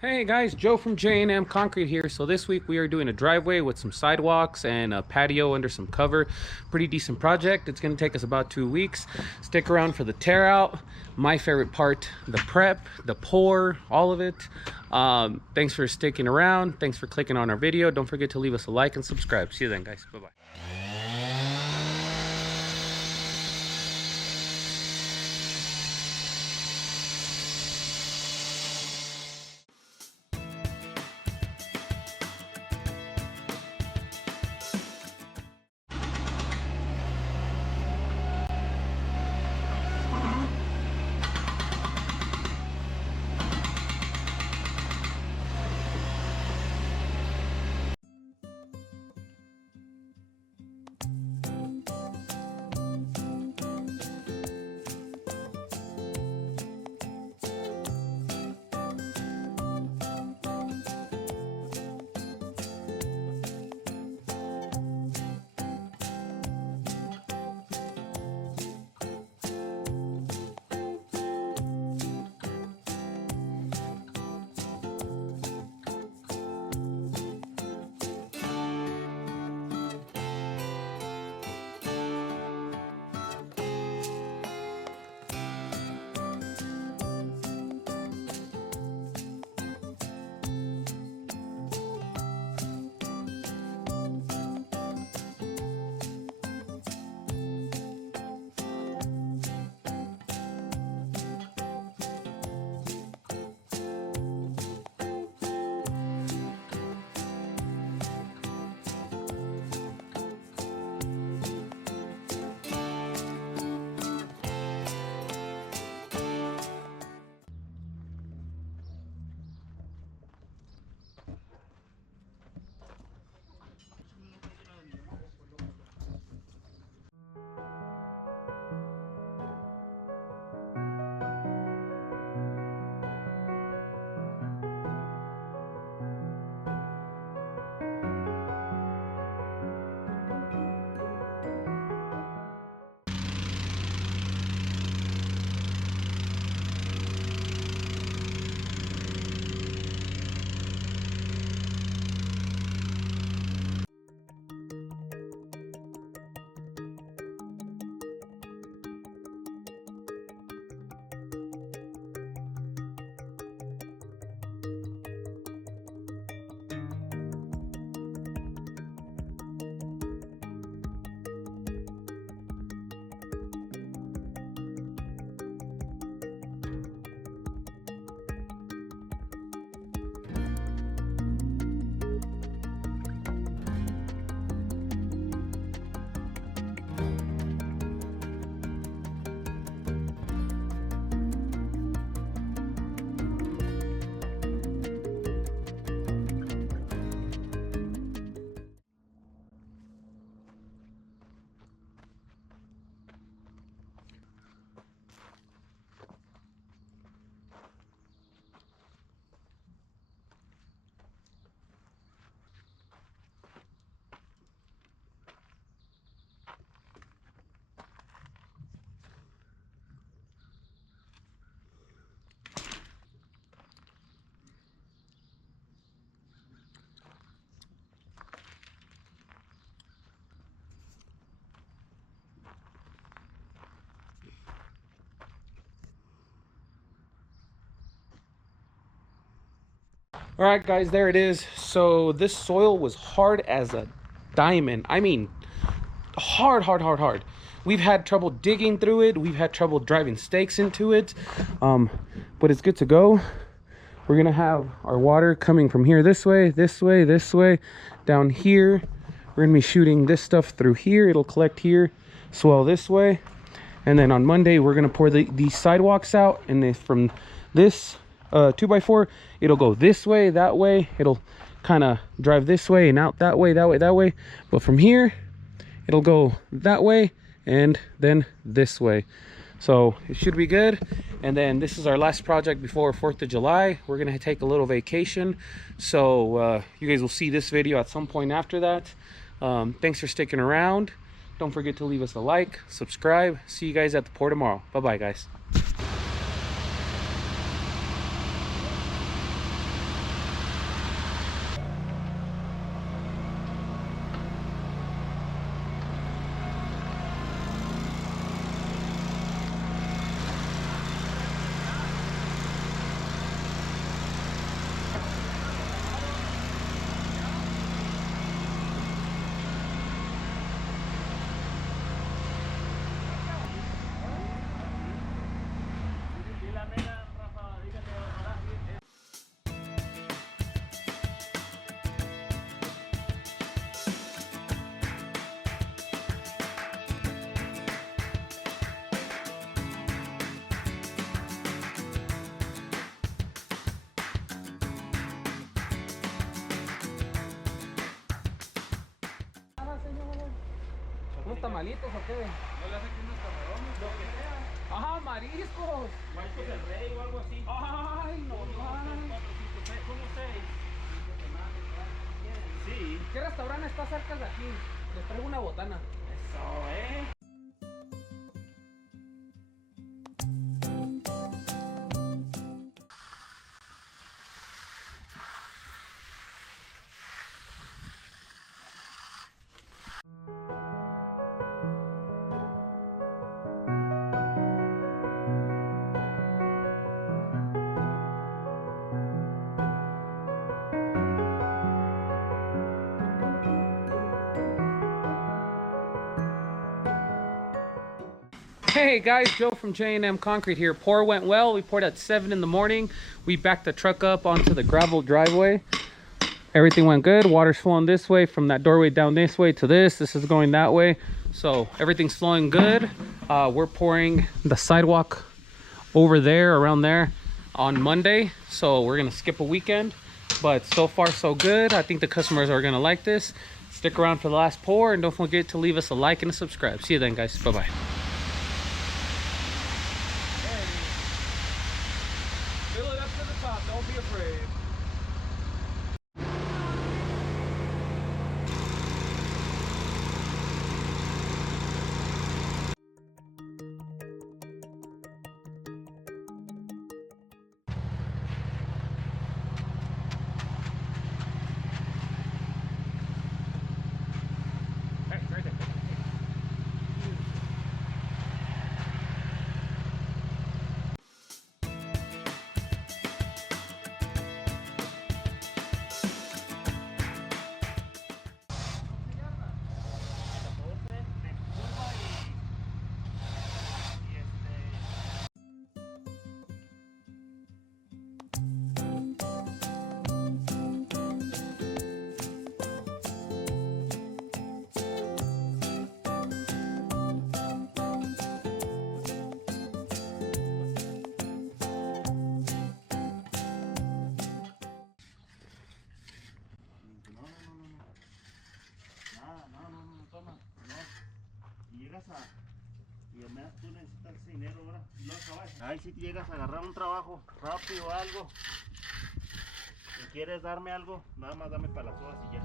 Hey guys, Joe from J&M Concrete here. So this week we are doing a driveway with some sidewalks and a patio under some cover. Pretty decent project. It's going to take us about 2 weeks. Stick around for the tear out. My favorite part, the prep, the pour, all of it. Thanks for sticking around. Thanks for clicking on our video. Don't forget to leave us a like and subscribe. See you then, guys. Bye-bye. All right, guys, there it is. So this soil was hard as a diamond. I mean, hard, hard, hard, hard. We've had trouble digging through it. We've had trouble driving stakes into it. But it's good to go. We're gonna have our water coming from here this way, this way, this way, down here. We're gonna be shooting this stuff through here. It'll collect here, swell this way. And then on Monday, we're gonna pour these sidewalks out. And then from this 2x4, it'll go this way, that way. It'll kind of drive this way and out that way, that way, that way. But from here, it'll go that way and then this way. So it should be good. And then this is our last project before 4th of July. We're gonna take a little vacation. So you guys will see this video at some point after that. Thanks for sticking around. Don't forget to leave us a like, subscribe. See you guys at the pour tomorrow. Bye-bye, guys. ¿Unos tamalitos o qué? ¿No le hacen unos camarones? Lo que sea. ¡Ah, mariscos! Guayos del Rey o algo así. ¡Ay, no! 1, 2, 3, 4, 5, 6. Como 6. Sí. ¿Qué restaurante está cerca de aquí? Les traigo una botana. Eso, Hey guys, Joe from J&M Concrete here. Pour went well. We poured at 7 in the morning. We backed the truck up onto the gravel driveway. Everything went good. Water's flowing this way from that doorway down this way to this. This is going that way. So everything's flowing good. We're pouring the sidewalk over there, around there on Monday. So we're gonna skip a weekend, but so far so good. I think the customers are gonna like this. Stick around for the last pour and don't forget to leave us a like and a subscribe. See you then, guys. Bye-bye. Fill it up to the top. Don't be afraid. Hey, right there. Toma, no. Y llegas a... Y además tú necesitas ese dinero ahora. Y lo acabas. Ahí si llegas a agarrar un trabajo rápido o algo. Si quieres darme algo, nada más dame para las hojas y ya.